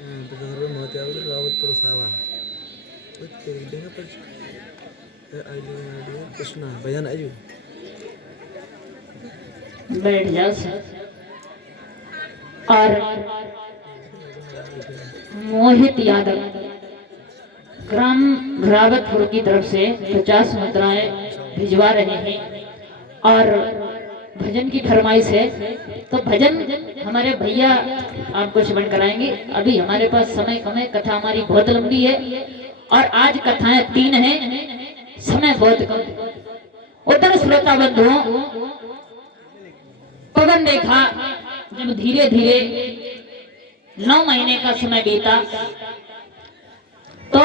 Pegangan mati aku tuh rawat terus sawah. Terus dia apa? Ayu dia Krishna bayan ayu. बैठ जाओ sir. और मोहित यादव ग्राम घरावतपुर की तरफ से 50 मुद्राएं भिजवा रहे हैं और भजन की फरमाइश है। तो भजन हमारे भैया आपको श्रवण कराएंगे। अभी हमारे पास समय कम है, कथा हमारी बहुत लंबी है और आज कथाएं 3 हैं, समय बहुत कम। उधर श्रोता बंधुओं, पवन देखा जब धीरे धीरे 9 महीने का समय बीता, तो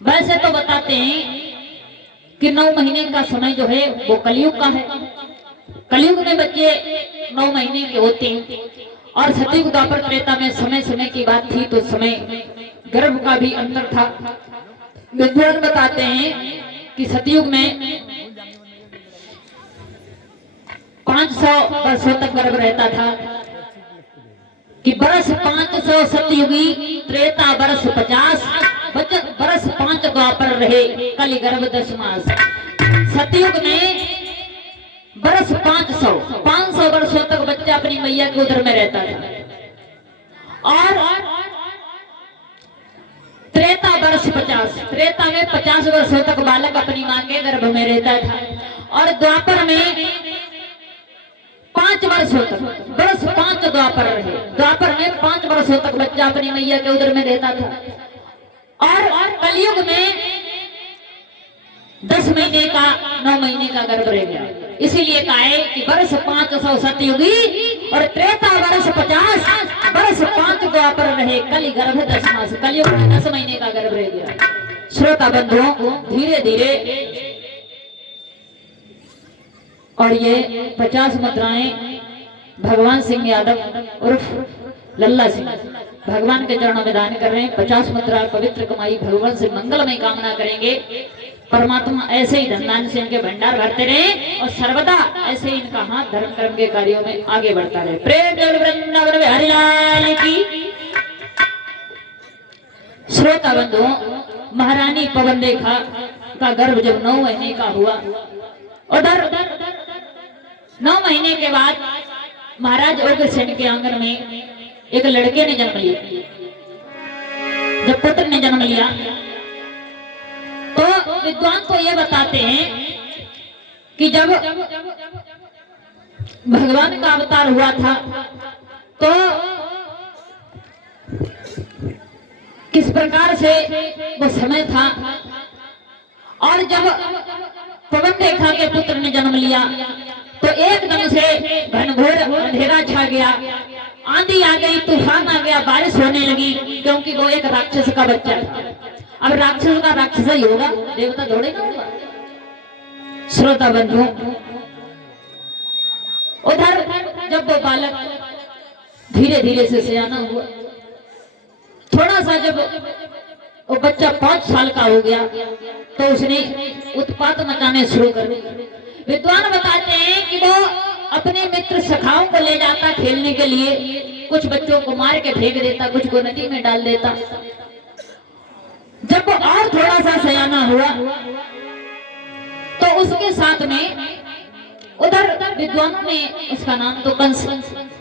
वैसे तो बताते हैं कि 9 महीने का समय जो है वो कलयुग का है। कलयुग में बच्चे 9 महीने के होते हैं और सतयुग द्वापर त्रेता में समय समय की बात थी, तो समय गर्भ का भी अंतर था। विद्वान बताते हैं कि सतयुग में 500 वर्षों तक गर्भ रहता था, कि बरस 500 सतयुगी, त्रेता बरस 50, बरस 5 द्वापर रहे, कलि गर्भ 10 मास। सतयुग में बरस 500 वर्षों तक बच्चा अपनी मैया के उदर में रहता था और त्रेता बरस 50, त्रेता में 50 वर्षों तक बालक अपनी मां के गर्भ में रहता था और द्वापर में 5 वर्षों तक, बरस 5 द्वापर रहे, द्वापर में 5 वर्षों तक बच्चा अपनी मैया के उदर में रहता था और कलयुग में 10 महीने का 9 महीने का गर्भ रह गया। इसीलिए कहा है कि बरस 500 सतयुगी और त्रेता बरस 50, बरस 5 द्वापर रहे, कलि गर्भ 10 मास। कलयुग में 10 महीने का गर्भ रह गया। श्रोता बंधुओं, धीरे धीरे और ये 50 मुद्राएं भगवान सिंह यादव उर्फ लल्ला सिंह भगवान के चरणों में दान कर रहे हैं। 50 मुद्रा पवित्र कमाई भगवान से मंगलमय कामना करेंगे। परमात्मा ऐसे ही धनदान से इनके भंडार भरते रहे और सर्वदा ऐसे ही इनका हाथ धर्म कर्म के कार्यों में आगे बढ़ता रहे। प्रेम जल वृंदावन में हरिलाल की। श्रोता बंधुओं, महारानी पवन रेखा का गर्भ जब 9 महीने का हुआ, उधर 9 महीने के बाद महाराज उग्रसेन के आंगन में एक लड़के ने जन्म लिया। जब पुत्र ने जन्म लिया तो विद्वान तो ये बताते हैं कि जब भगवान का अवतार हुआ था तो किस प्रकार से वो समय था, और जब पवन रेखा के पुत्र ने जन्म लिया तो एकदम से घनघोर अंधेरा छा गया, आंधी आ गई, तूफान आ गया, बारिश होने लगी, क्योंकि वो एक राक्षस का बच्चा था। अब राक्षस का राक्षस ही होगा, देवता थोड़े ना होगा। श्रोता बंधुओं, उधर जब वो बालक धीरे धीरे से सयाना हुआ, थोड़ा सा जब वो बच्चा 5 साल का हो गया तो उसने उत्पात मचाने शुरू कर दिए। विद्वान बताते हैं कि वो अपने मित्र सखाओं को ले जाता खेलने के लिए, कुछ बच्चों को मार के फेंक देता, कुछ को नदी में डाल देता। जब वो और थोड़ा सा सयाना हुआ तो उसके साथ में उधर विद्वानों ने उसका नाम तो कंस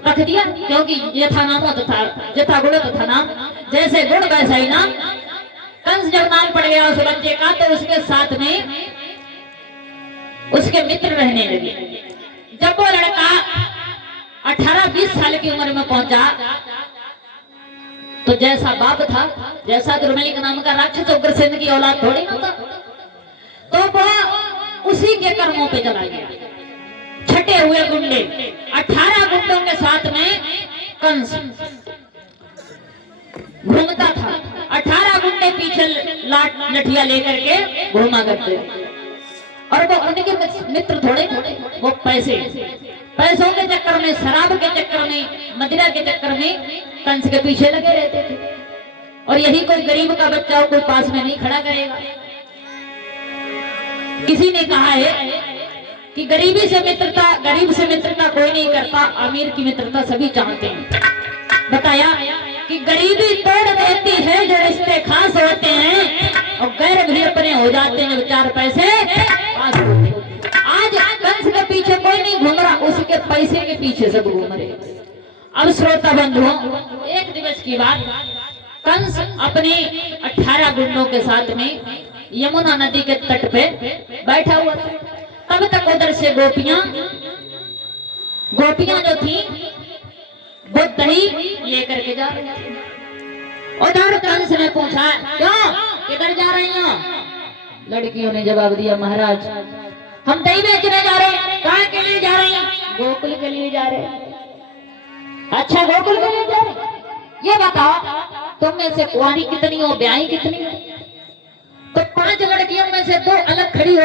रख दिया, क्योंकि यथा नामो तथा यथा गुण तथा नाम, जैसे गुण वैसा ही नाम। कंस जब नाम पड़ गया उस बच्चे का तो उसके साथ में उसके मित्र रहने लगे। जब वो लड़का 18-20 साल की उम्र में पहुंचा तो जैसा बाप था, जैसा दुर्मलिक नाम का राक्षस उग्रसेन की औलाद थोड़ी ना था, तो वो उसी के कर्मों पे चला गया। छठे हुए गुंडे, 18 गुंडों के साथ में कंस घूमता था। 18 गुंडे पीछे लाठ लठिया लेकर के घूमा करते, और वो उनके मित्र थोड़े, वो पैसों के चक्कर में, शराब के चक्कर में, मदिरा के चक्कर में कंस के पीछे लगे रहते थे। और यही कोई गरीब का बच्चा हो, कोई पास में नहीं खड़ा करेगा। किसी ने कहा है कि गरीब से मित्रता कोई नहीं करता, अमीर की मित्रता सभी चाहते हैं। बताया कि कि गरीबी तोड़ देती है जो रिश्ते खास होते हैं, और गैर भी अपने हो जाते हैं जब 4 पैसे पास होते हैं। आज कंस के पीछे कोई नहीं घूम रहा, उसके पैसे के पीछे सब घूम रहे। अब श्रोता बंधुओं, एक दिवस की बात, कंस अपने 18 गुंडों के साथ में यमुना नदी के तट पे बैठा हुआ था। तब तक उधर से गोपियां जो थी वो दही लेकर के जा रही थी। उधर कंस ने पूछा, क्यों, किधर जा रही हो? लड़कियों ने जवाब दिया, महाराज हम दही बेचने जा रहे हैं। कहाँ के लिए जा रही हैं? गोकुल के लिए जा रहे हैं। अच्छा, गोकुल के लिए जा रहे हैं। ये बताओ तुम में से कुंवारी कितनी हो, ब्याही कितनी हो? तो 5 लड़कियों में से 2 अलग खड़ी हो